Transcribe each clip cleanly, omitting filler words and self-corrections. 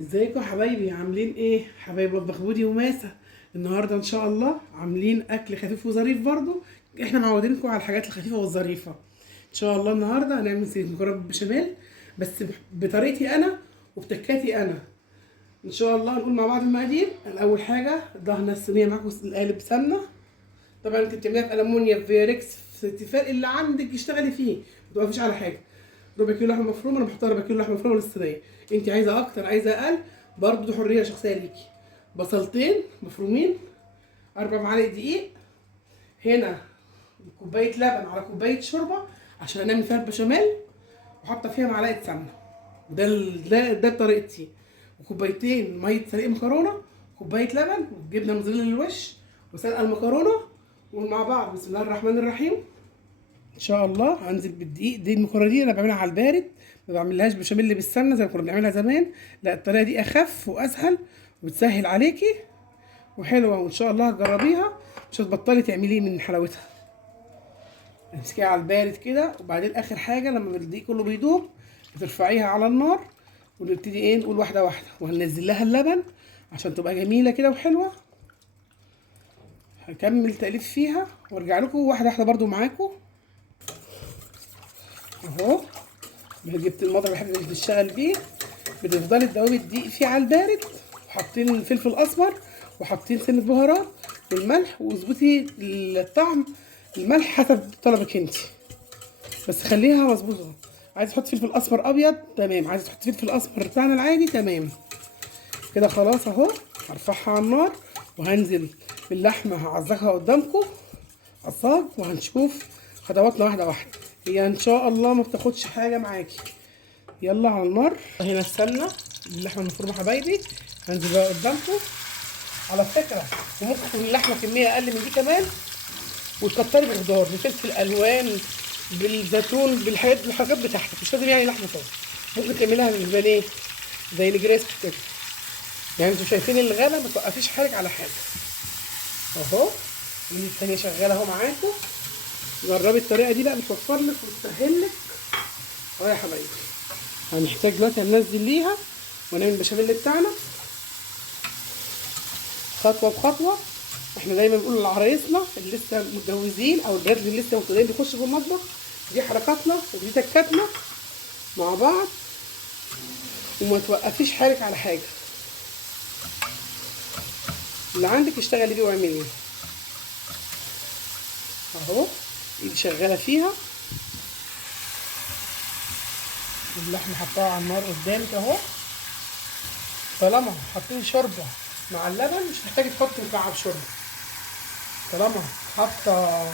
ازيكم يا حبايبي؟ عاملين ايه حبايب مطبخ بودي وماسة؟ النهارده ان شاء الله عاملين اكل خفيف وظريف برضو. احنا معودينكم على الحاجات الخفيفه والظريفه. ان شاء الله النهارده هنعمل صينيه مكرونه بالبشاميل، بس بطريقتي انا وبتكاتي انا. ان شاء الله هنقول مع بعض المقادير. اول حاجه دهنا الصينيه معاكم قالب سمنه. طبعا انت بتعمليها في المونيا، في ريكس، في اتفاق اللي عندك اشتغلي فيه، ما توقفيش على حاجه. ربع كيلو لحمه مفرومه، انا بحط ربع كيلو لحمه مفرومه للصينيه. انت عايزه اكتر عايزه اقل، برضه دي حريه شخصيه ليكي. بصلتين مفرومين، 4 معالق دقيق، هنا كوبايه لبن على كوبايه شوربه عشان انعمل فيها البشاميل، وحاطه فيها معلقه سمنه. ده بطريقتي. وكوبايتين ميه سلق مكرونه، كوبايه لبن، وجبنه موزاريلا للوش، وسلق المكرونه. ومع بعض بسم الله الرحمن الرحيم. ان شاء الله هنزل بالدقيق. دي المكرونه دي انا بعملها على البارد، ما بعملهاش بشاميل بالسمنه زي ما كنا بنعملها زمان. لا، الطريقه دي اخف واسهل وبتسهل عليكي وحلوه، وان شاء الله هتجربيها مش هتبطلي تعمليه من حلاوتها. امسكيها على البارد كده، وبعدين اخر حاجه لما الدقيق كله بيدوب بترفعيها على النار، ونبتدي ايه نقول واحده واحده، وهننزل لها اللبن عشان تبقى جميله كده وحلوه. هكمل تقليب فيها وارجع لكم واحده واحده برده معاكم اهو. جبت المضرب اللي بتشتغل بيه، بتفضلي تدوبي الدقيق فيه على البارد، وحاطين الفلفل الاسمر، وحاطين سنه بهارات والملح، واظبطي الطعم. الملح حسب طلبك انت، بس خليها مظبوطه. عايزه تحطي فلفل اسمر ابيض تمام، عايزه تحطي فلفل اسمر بتاعنا العادي تمام. كده خلاص اهو. هرفعها على النار وهنزل باللحمه هعزقها قدامكم على الصاج، وهنشوف خطواتنا واحده واحده. هي ان شاء الله ما بتاخدش حاجه معاكي. يلا على النار. هنا السمنه اللحمه المفرومه حبايبي، هنزل بقى قدامكم. على فكره وممكن تكون اللحمه كميه اقل من دي كمان، وتكتري بخضار، بفلفل الوان، بالزيتون، بالحاجات بتاعتك، مش لازم يعني لحمه طبعا. ممكن تعمليها بالبانيه زي الجريسك كده. يعني انتوا شايفين الغلا، ما توقفيش حالك على حاجه اهو. من التانيه شغاله اهو معاكم. جربي الطريقه دي بقى، بتوفر لك وتسهل لك اهو يا حبايبي. هنحتاج دلوقتي هننزل ليها ونعمل البشاميل بتاعنا خطوه بخطوه. احنا دايما بنقول لعرايسنا اللي لسه متجوزين او البنات اللي لسه مبتدئين بيخشوا في المطبخ، دي حركاتنا ودي تكاتنا مع بعض، وما توقفيش حالك على حاجه. اللي عندك اشتغلي بيه واعمليه اهو. ايدي شغاله فيها، اللحمه حطاها على النار قدامك اهو. طالما حاطين شوربه مع اللبن مش محتاجه تحطي مكعب شوربه. طالما حاطه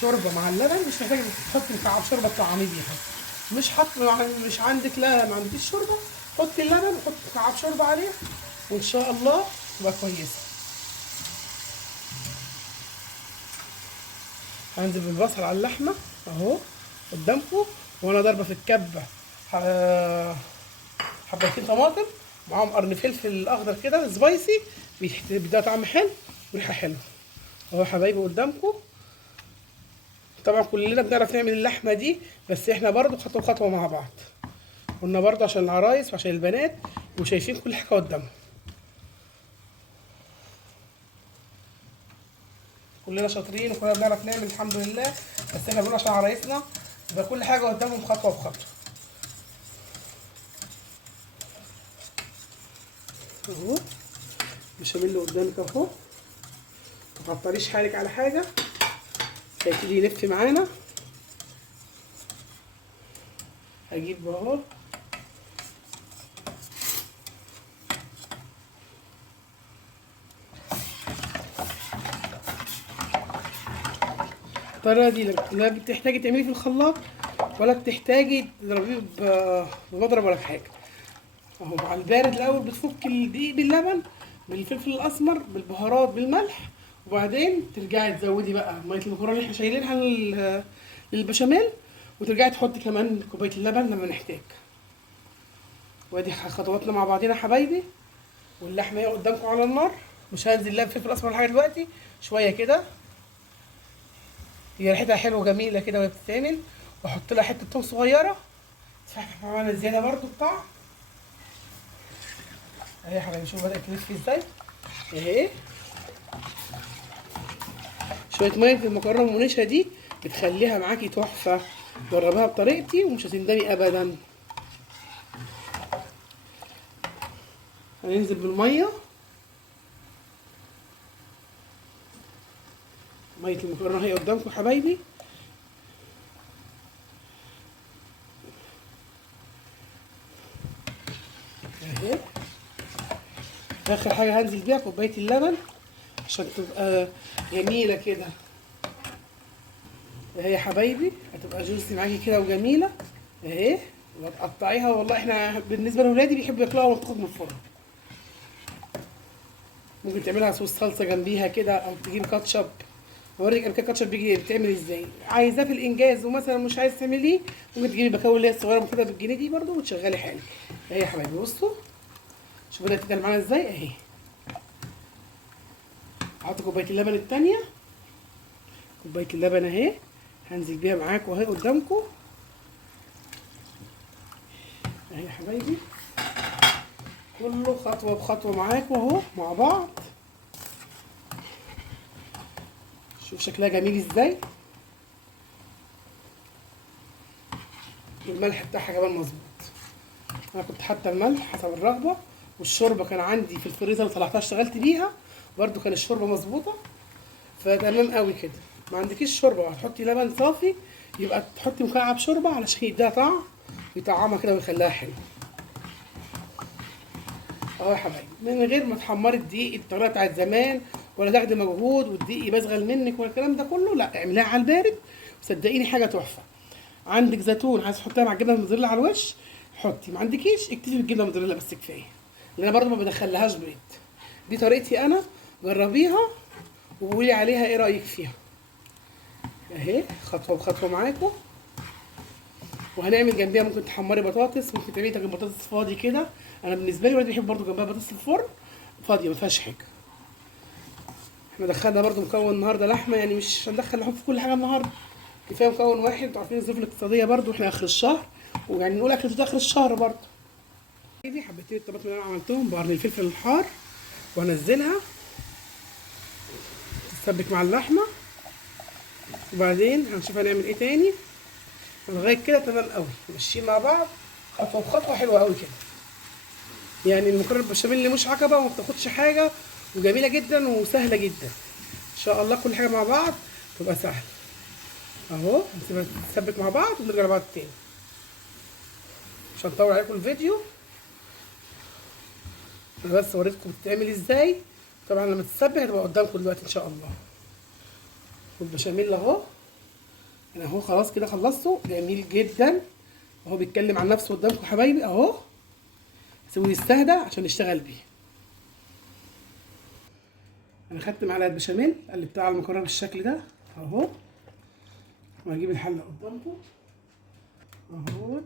شوربه مع اللبن مش محتاجه تحطي مكعب شوربه تطعميه بيها. مش عندك، لا ما عندكيش شوربه، حطي اللبن وحطي مكعب شوربه عليه، وان شاء الله تبقى كويسه. هنزل بالبصل على اللحمه اهو قدامكم، وانا ضاربه في الكبه حبتين طماطم معاهم قرن فلفل اخضر كده سبايسي، بيديها طعم حلو وريحه حلوه اهو حبايبي قدامكم. طبعا كلنا بنعرف نعمل اللحمه دي، بس احنا برضو خطوه خطوه مع بعض. قلنا برضو عشان العرايس وعشان البنات وشايفين كل حاجه قدامهم. كلنا شاطرين وكلنا بنعرف نعمل الحمد لله، بس احنا بنقول عشان عرايسنا يبقى كل حاجه قدامهم خطوه بخطوه اهو. البشاميل اللي قدامك اهو، ما تعطليش حالك على حاجه. هيبتدي يلف معانا. هجيب اهو الطريقه دي لا بتحتاجي تعمليه في الخلاط، ولا بتحتاجي تضربيه بمضرب ولا بحاجه اهو. مع البارد الاول بتفك الدقيق باللبن بالفلفل الاسمر بالبهارات بالملح، وبعدين ترجعي تزودي بقى ميه المكرونه اللي احنا شايلينها للبشاميل، وترجعي تحطي كمان كوبايه اللبن لما نحتاج. وادي خطواتنا مع بعضينا حبايبي. واللحمه اهي قدامكم على النار. مش هنزل لها بفلفل اسمر ولا حاجه دلوقتي، شويه كده. هي ريحتها حلوه جميله كده وهي بتتعمل. واحط لها حته توم صغيره تفحم معانا زياده برده الطعم. اهي يا حبايبي، شوفوا بدات تلف ازاي اهي. شويه ميه المكرونه المنشا دي بتخليها معاكي تحفه. جربها بطريقتي ومش هتندمي ابدا. هننزل بالميه، ميه المكرونه اهي قدامكم حبايبي اهي. اخر حاجه هنزل بيها كوبايه اللبن عشان تبقى جميله كده اهي يا حبايبي، هتبقى جوسي معاكي كده وجميله اهي. وتقطعيها، والله احنا بالنسبه لاولادي بيحبوا ياكلوها وهي بتخرج من الفرن. ممكن تعملها صوص صلصه جنبيها كده، او تجيب كاتشب. اوريك قبل كده الكاتشب بيجي بيتعمل ازاي. عايزاه في الانجاز ومثلا مش عايز تعمليه، ممكن تجيبي بكاوي اللي هي الصغيره كده بالجنيه دي برده وتشغلي حالك اهي يا حبايبي. بصوا شوفوا بدات تتقل معانا ازاي اهي. هحط كوبايه اللبن الثانيه، كوبايه اللبن اهي هنزل بيها معاكم اهي قدامكم اهي يا حبايبي. كله خطوه بخطوه معاكم اهو مع بعض. شوف شكلها جميل ازاي. والملح بتاعها كمان مظبوط. انا كنت حاطه الملح حسب الرغبه، والشوربه كان عندي في الفريزر طلعتها اشتغلت بيها برده، كان الشوربه مظبوطه فتمام قوي كده. ما عندكيش شوربه وهتحطي لبن صافي، يبقى تحطي مكعب شوربه علشان يديها طعم ويطعمها كده ويخليها حلو اهو يا حبايبي. من غير ما تحمري الدقيق الطريقه بتاعت زمان، ولا تاخدي مجهود والدقيق يبزغل منك ولا الكلام ده كله، لا اعمليها على البارد وصدقيني حاجه تحفه. عندك زيتون عايز تحطيها مع الجبنه الموتزاريلا على الوش حطي، ما عندكيش اكتفي بالجبنه الموتزاريلا بس كفايه، لان انا برضو ما بدخلهاش بيض. دي طريقتي انا، جربيها وقولي عليها ايه رايك فيها اهي. خطوه بخطوه معاكم. وهنعمل جنبيها ممكن تحمري بطاطس، ممكن تعملي طاجن بطاطس فاضي كده. انا بالنسبه لي ولادي بيحبوا برضو جنبها بطاطس الفرن فاضيه ما فيهاش حاجه. احنا دخلنا برضو مكون النهارده لحمه، يعني مش هندخل لحوم في كل حاجه النهارده، كفايه مكون واحد. انتوا عارفين الظروف الاقتصاديه برضو، احنا اخر الشهر ويعني نقول اكل اخر الشهر برضو. دي حبتين الطماطم اللي انا عملتهم بقرن الفلفل الحار وانزلها تتسبك مع اللحمه، وبعدين هنشوف هنعمل ايه تاني. لغايه كده تمام قوي، ماشيين مع بعض خطوه بخطوه حلوه قوي كده. يعني المكرونه بالبشاميل اللي مش عقبه وما بتاخدش حاجه، وجميله جدا وسهله جدا ان شاء الله. كل حاجه مع بعض تبقى سهله اهو. هنسيبها تتسبك مع بعض ونرجع لبعض تاني مش هنطول عليكم الفيديو. انا بس وريتكم بتتعمل ازاي. طبعا لما تتسبك هتبقى قدامكم دلوقتي ان شاء الله. والبشاميل اهو انا اهو خلاص كده خلصته، جميل جدا اهو بيتكلم عن نفسه قدامكم حبايبي اهو. سيبوه يستهدى عشان نشتغل بيه. انا خدت معلقه بشاميل قلبتها على المكرونه بالشكل ده اهو، وهجيب الحله قدامكم اهو،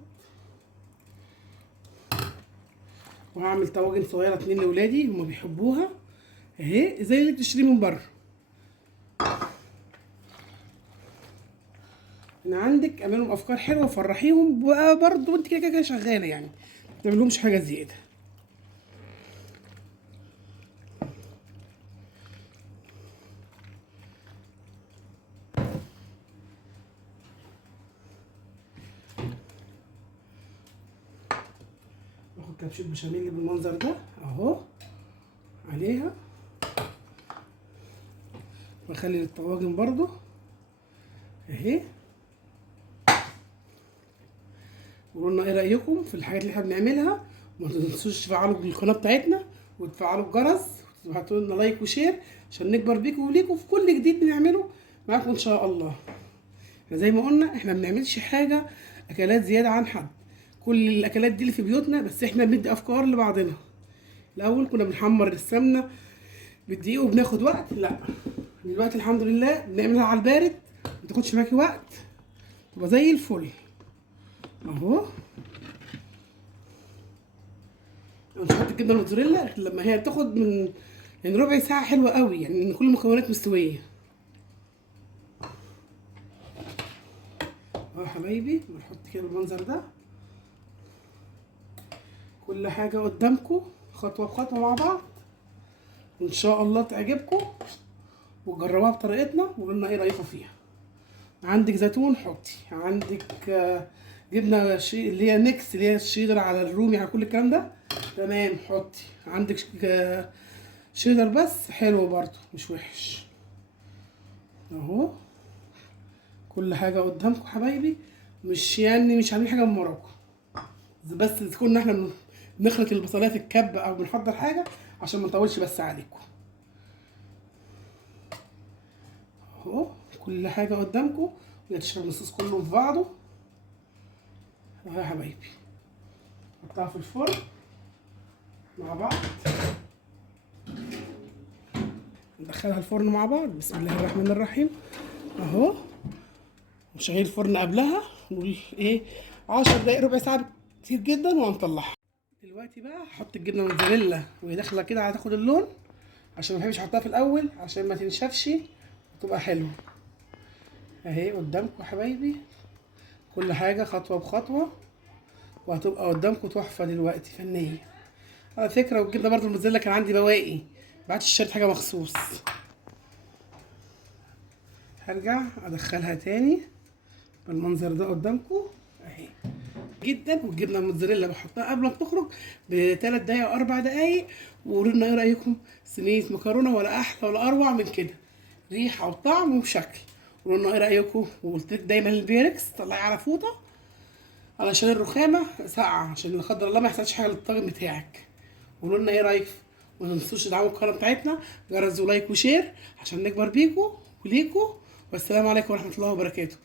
وهعمل طواجن صغيره 2 لاولادي هما بيحبوها اهي، زي اللي بتشتريه من بره. ان عندك اعملهم افكار حلوه وفرحيهم برضه وانت كده كده شغاله، يعني ما تعملهمش حاجه زياده. باخد كبشه بشاميل بالمنظر ده اهو عليها، واخلي الطواجن برضه اهي. وقولنا ايه رايكم في الحاجات اللي احنا بنعملها، وما تنسوش تفعلوا بالقناه بتاعتنا وتفعلوا الجرس وتبعتوا لنا لايك وشير عشان نكبر بيكم وليكم في كل جديد بنعمله معاكم ان شاء الله. احنا زي ما قلنا احنا ما بنعملش حاجه اكلات زياده عن حد، كل الاكلات دي اللي في بيوتنا، بس احنا بندي افكار لبعضنا. الاول كنا بنحمر السمنه بالدقيق وبناخد وقت، لا دلوقتي الحمد لله بنعملها على البارد ما تاخدش معاكي وقت، تبقى زي الفل اهو. انا مش هحط الجبنه الموتزاريلا غير لما هي تاخد من يعني ربع ساعه حلوه قوي، يعني ان كل المكونات مستويه اهو يا حبايبي. ونحط كده بالمنظر ده كل حاجه قدامكم خطوه بخطوه مع بعض، وان شاء الله تعجبكم وتجربوها بطريقتنا وقولوا لنا ايه رايكم فيها. عندك زيتون حطي، عندك جبنه اللي هي ميكس، اللي هي الشيدر على الرومي على كل الكلام ده تمام حطي. عندك شيدر بس حلو برضو مش وحش اهو. كل حاجه قدامكم حبايبي، مش عاملين حاجه من وراكم، بس تكون احنا بنخلط البصلايه في الكب او بنحضر حاجه عشان ما نطولش بس عليكم اهو. كل حاجه قدامكم وتشرب الصوص كله في بعضه اهو يا حبايبي. نحطها في الفرن مع بعض، ندخلها الفرن مع بعض. بسم الله الرحمن الرحيم اهو. وشغيل الفرن قبلها نقول ايه 10 دقايق ربع ساعه كتير جدا وهنطلعها. دلوقتي بقى هحط الجبنه موتزاريلا وهي داخله كده هتاخد اللون، عشان ما بحبش احطها في الاول عشان ما تنشفش وتبقى حلوه اهي قدامكم يا حبايبي. كل حاجه خطوه بخطوه وهتبقى قدامكم تحفه دلوقتي فنيه على فكره. والجبنه برضو الموتزاريلا كان عندي بواقي، بعت اشتريت حاجه مخصوص. هرجع ادخلها تاني بالمنظر ده قدامكم اهي جدا. والجبنه الموتزاريلا بحطها قبل ما تخرج ب3 دقايق او 4 دقايق، وقولوا لنا ايه رايكم. صينيه مكرونه ولا احلى ولا اروع من كده، ريحه وطعم وشكل. قولوا لنا ايه رايكم. وقلت لك دايما البيركس طلعي على فوطه علشان الرخامه ساقعه، عشان لا قدر الله ما يحصلش حاجه للطاجن بتاعك. قولوا لنا ايه رايكم، وما تنسوش تدعموا القناه بتاعتنا، جرس ولايك وشير عشان نكبر بيكم وليكم. والسلام عليكم ورحمه الله وبركاته.